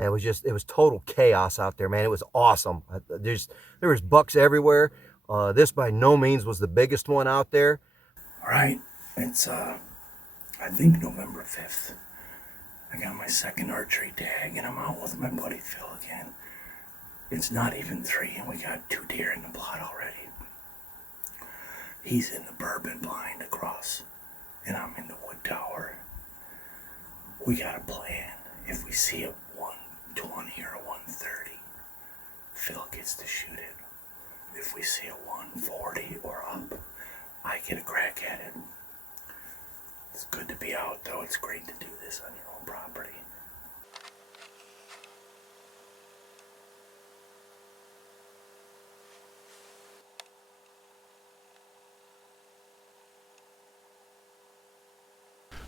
And it was total chaos out there, man. It was awesome. There was bucks everywhere. This by no means was the biggest one out there. All right, it's I think November 5th. I got my second archery tag, and I'm out with my buddy Phil again. It's not even 3, and we got 2 deer in the plot already. He's in the bourbon blind across, and I'm in the wood tower. We got a plan. If we see a 120 or a 130, Phil gets to shoot it. If we see a 140 or up, I get a crack at it. It's good to be out, though. It's great to do this on your own property.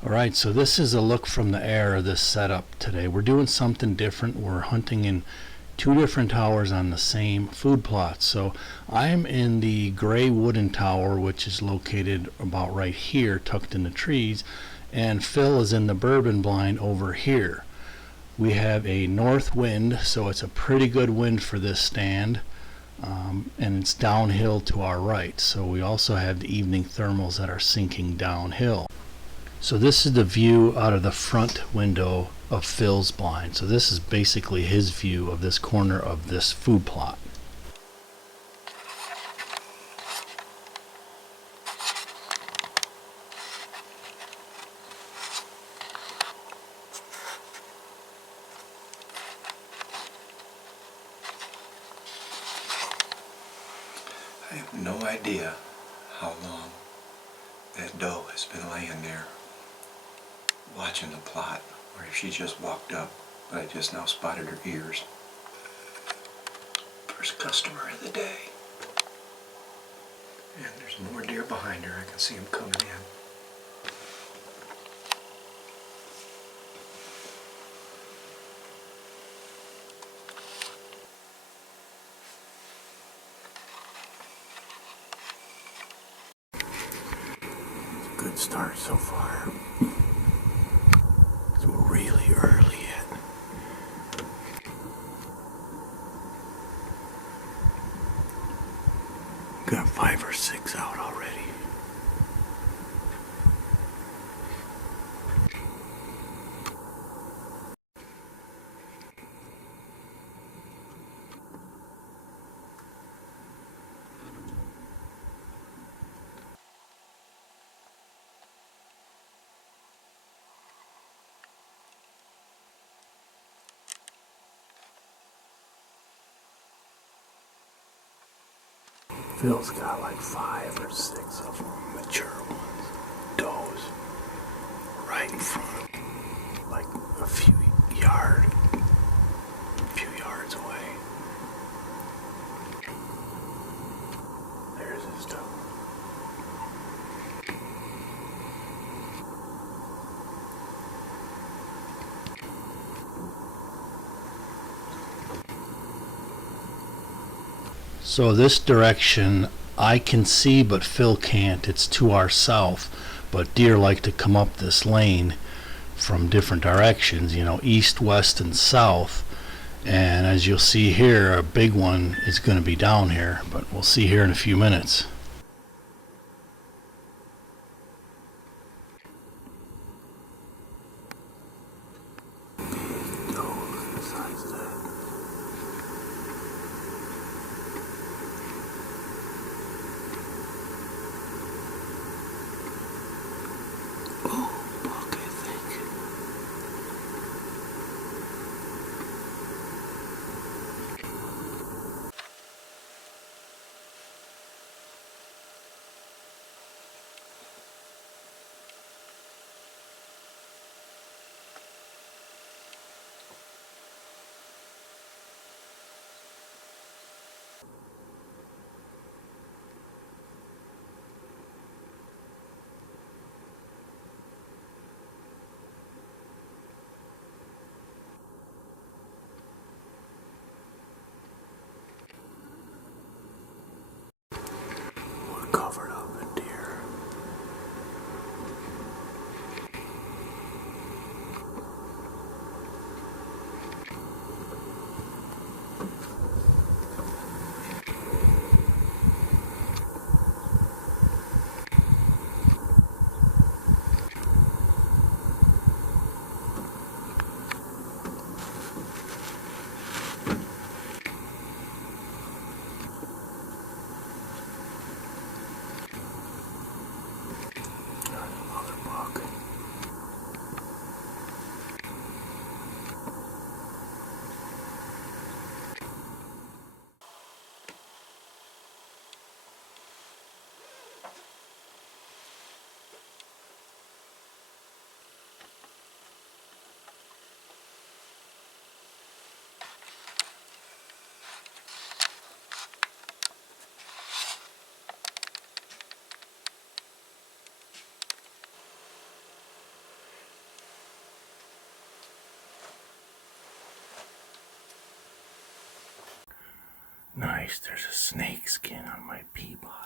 Alright, so this is a look from the air of this setup today. We're doing something different. We're hunting in 2 different towers on the same food plot. So I'm in the gray wooden tower, which is located about right here, tucked in the trees, and Phil is in the bourbon blind over here. We have a north wind, so it's a pretty good wind for this stand, and it's downhill to our right. So we also have the evening thermals that are sinking downhill. So this is the view out of the front window of Phil's blind. So this is basically his view of this corner of this food plot. I have no idea how long that doe has been laying there watching the plot, or if she just walked up, but I just now spotted her ears. First customer of the day. And there's more deer behind her. I can see them coming in. Good start so far. So we're really early yet. Got 5 or 6 out already. Phil's got like 5 or 6 of them, mature ones, does, right in front of him, like a few yards away. There's his doe. So this direction I can see, but Phil can't. It's to our south, but deer like to come up this lane from different directions, you know, east, west, and south. And as you'll see here, a big one is going to be down here, but we'll see here in a few minutes. Nice, there's a snake skin on my pee bottle.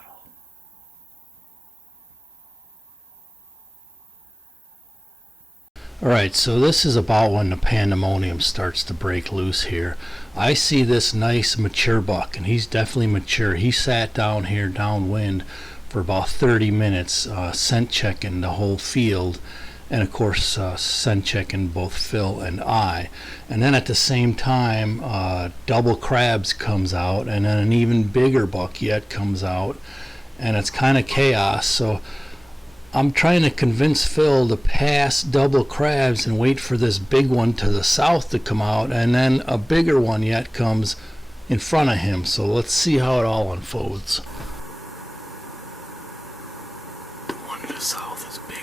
All right, so this is about when the pandemonium starts to break loose here. I see this nice mature buck, and he's definitely mature. He sat down here downwind for about 30 minutes, scent checking the whole field, and of course scent checking both Phil and I. And then at the same time, double crabs comes out, and then an even bigger buck yet comes out, and it's kind of chaos. So I'm trying to convince Phil to pass double crabs and wait for this big one to the south to come out, and then a bigger one yet comes in front of him. So let's see how it all unfolds. The one to the south is bigger.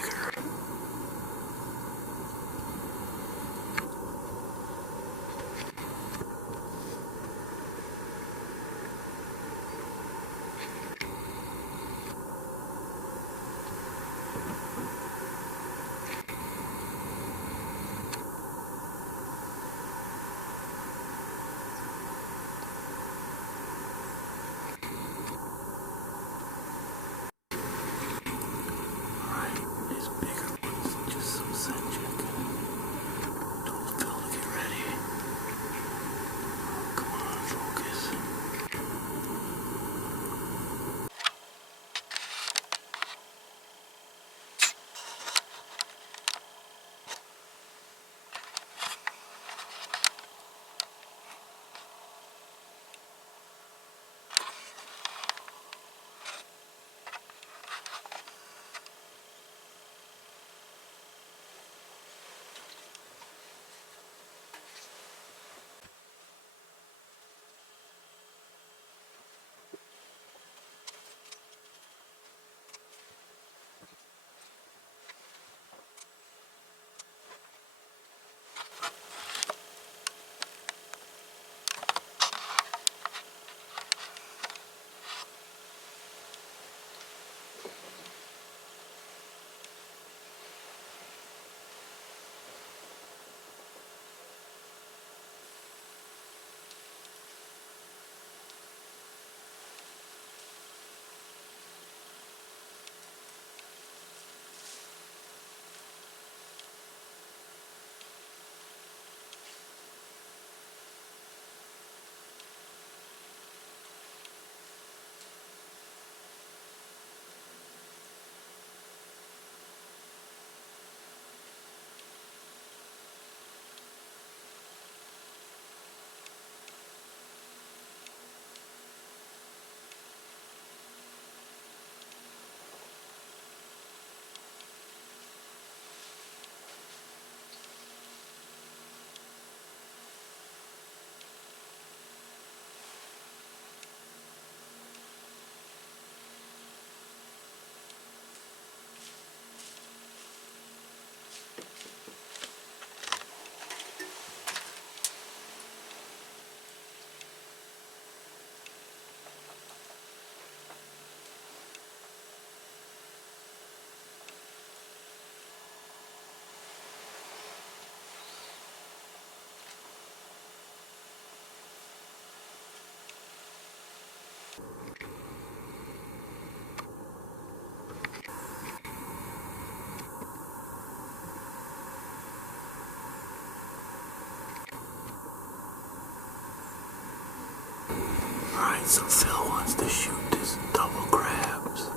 Alright, so Phil wants to shoot this double crabs.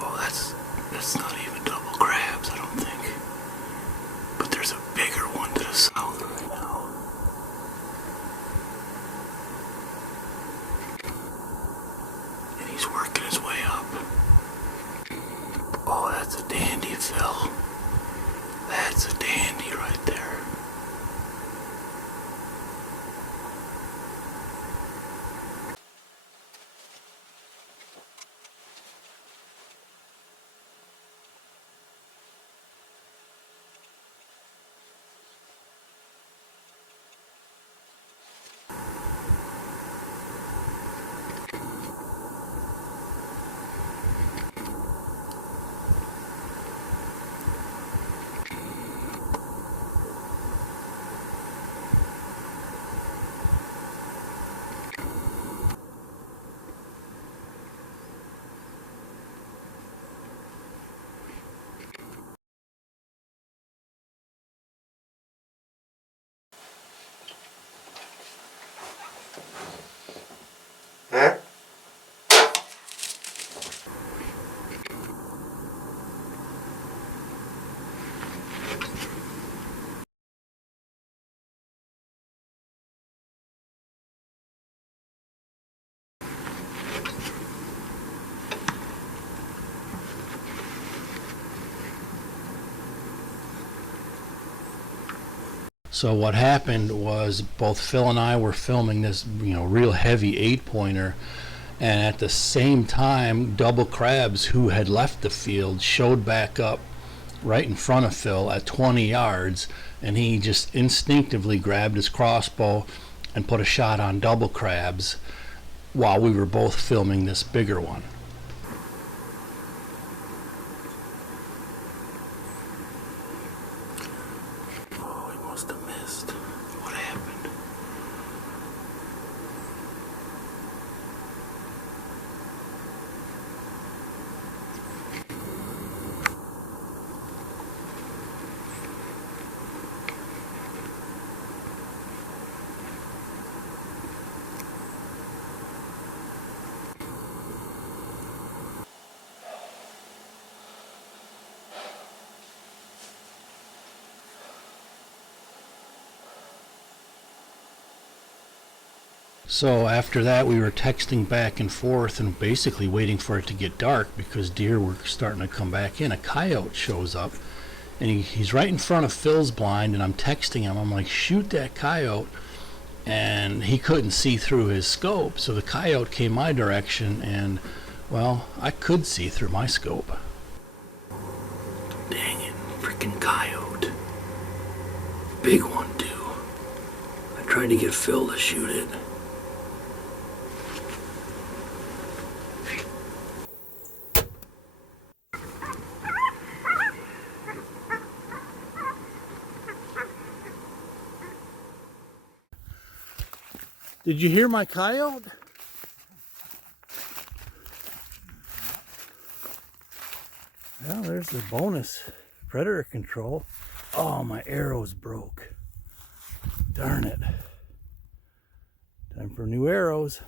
Oh, that's not even double crabs, I don't think. But there's a bigger one to the south right now. And he's working his way up. Oh, that's a dandy, Phil. That's a dandy right there. So what happened was both Phil and I were filming this, real heavy 8-pointer, and at the same time, double crabs who had left the field showed back up right in front of Phil at 20 yards, and he just instinctively grabbed his crossbow and put a shot on double crabs while we were both filming this bigger one. Oh, he must have missed. What happened? So after that, we were texting back and forth and basically waiting for it to get dark because deer were starting to come back in. A coyote shows up, and he's right in front of Phil's blind, and I'm texting him. I'm like, shoot that coyote. And he couldn't see through his scope, so the coyote came my direction, and, well, I could see through my scope. Dang it, freaking coyote. Big one, too. I tried to get Phil to shoot it. Did you hear my coyote? Well, there's the bonus predator control. Oh, my arrows broke. Darn it. Time for new arrows.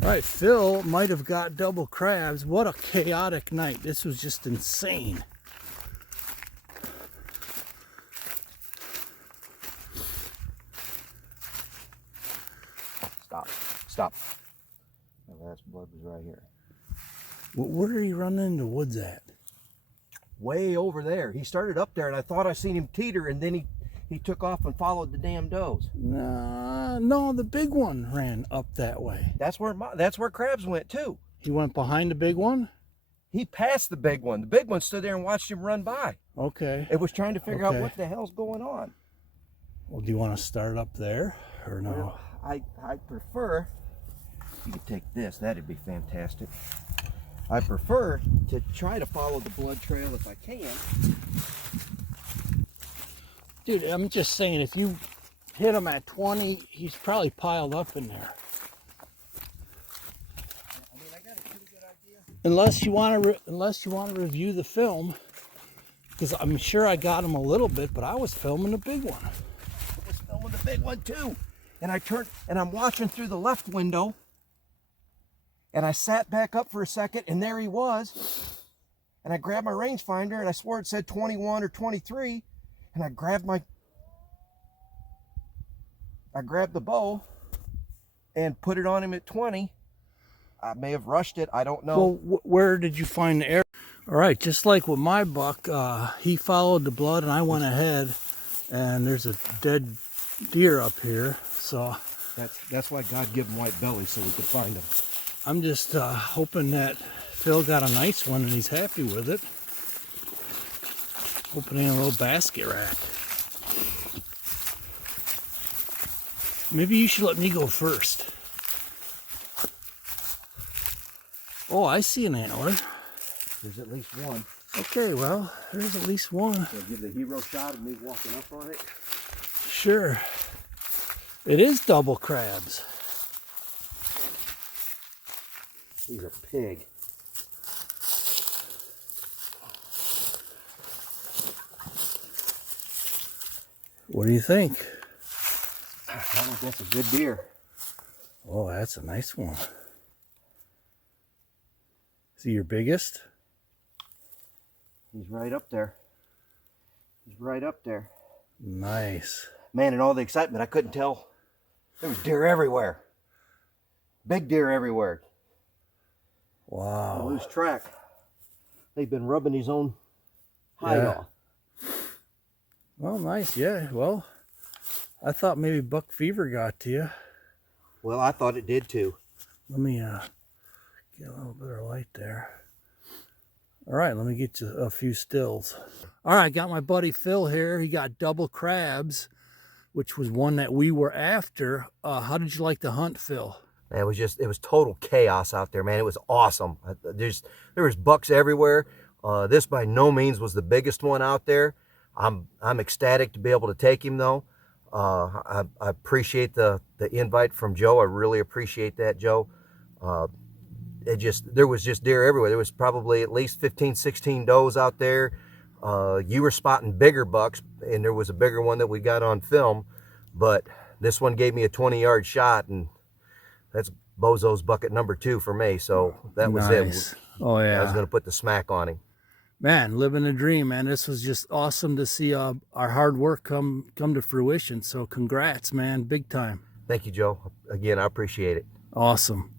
All right, Phil might have got double crabs. What a chaotic night. This was just insane. Stop. My last blood was right here. Where did he run into the woods at? Way over there. He started up there, and I thought I seen him teeter, and then he took off and followed the damn does. No, the big one ran up that way. That's where crabs went too. He went behind the big one? He passed the big one. The big one stood there and watched him run by. Okay. It was trying to figure out Okay. what the hell's going on. Well, do you want to start up there or no? Well, I prefer, you could take this, that'd be fantastic. I prefer to try to follow the blood trail if I can. Dude, I'm just saying, if you hit him at 20, he's probably piled up in there. I mean, I got a pretty good idea. Unless you want to review the film, because I'm sure I got him a little bit, but I was filming the big one. I was filming the big one too. And I turned, and I'm watching through the left window, and I sat back up for a second, and there he was. And I grabbed my rangefinder, and I swore it said 21 or 23, and I grabbed the bow and put it on him at 20. I may have rushed it, I don't know. Well, where did you find the arrow? All right, just like with my buck, he followed the blood, and I went ahead, and there's a dead deer up here, so That's why God gave him white belly, so we could find him. I'm just hoping that Phil got a nice one and he's happy with it. Opening a little basket rack. Maybe you should let me go first. Oh, I see an antler. There's at least one. Okay, well, there's at least one. So give the hero shot of me walking up on it. Sure. It is double crabs. He's a pig. What do you think? I think that's a good deer. Oh, that's a nice one. Is he your biggest? He's right up there. He's right up there. Nice. Man, in all the excitement, I couldn't tell. There was deer everywhere. Big deer everywhere. I Wow. lose track. They've been rubbing his own hide Yeah. off. Well, nice. Yeah, well, I thought maybe buck fever got to you. Well, I thought it did too. Let me get a little bit of light there. All right, let me get you a few stills. All right, got my buddy Phil here. He got double crabs, which was one that we were after. How did you like the hunt, Phil? Man, it was total chaos out there, man. It was awesome. There was bucks everywhere. This by no means was the biggest one out there. I'm ecstatic to be able to take him though. I appreciate the invite from Joe. I really appreciate that, Joe. There was just deer everywhere. There was probably at least 15, 16 does out there. You were spotting bigger bucks, and there was a bigger one that we got on film, but this one gave me a 20-yard shot, and that's Bozo's bucket number 2 for me. So that was nice. it. Oh yeah, I was going to put the smack on him. Man, living a dream, man. This was just awesome to see our hard work come to fruition. So congrats, man, big time. Thank you, Joe. Again, I appreciate it. Awesome.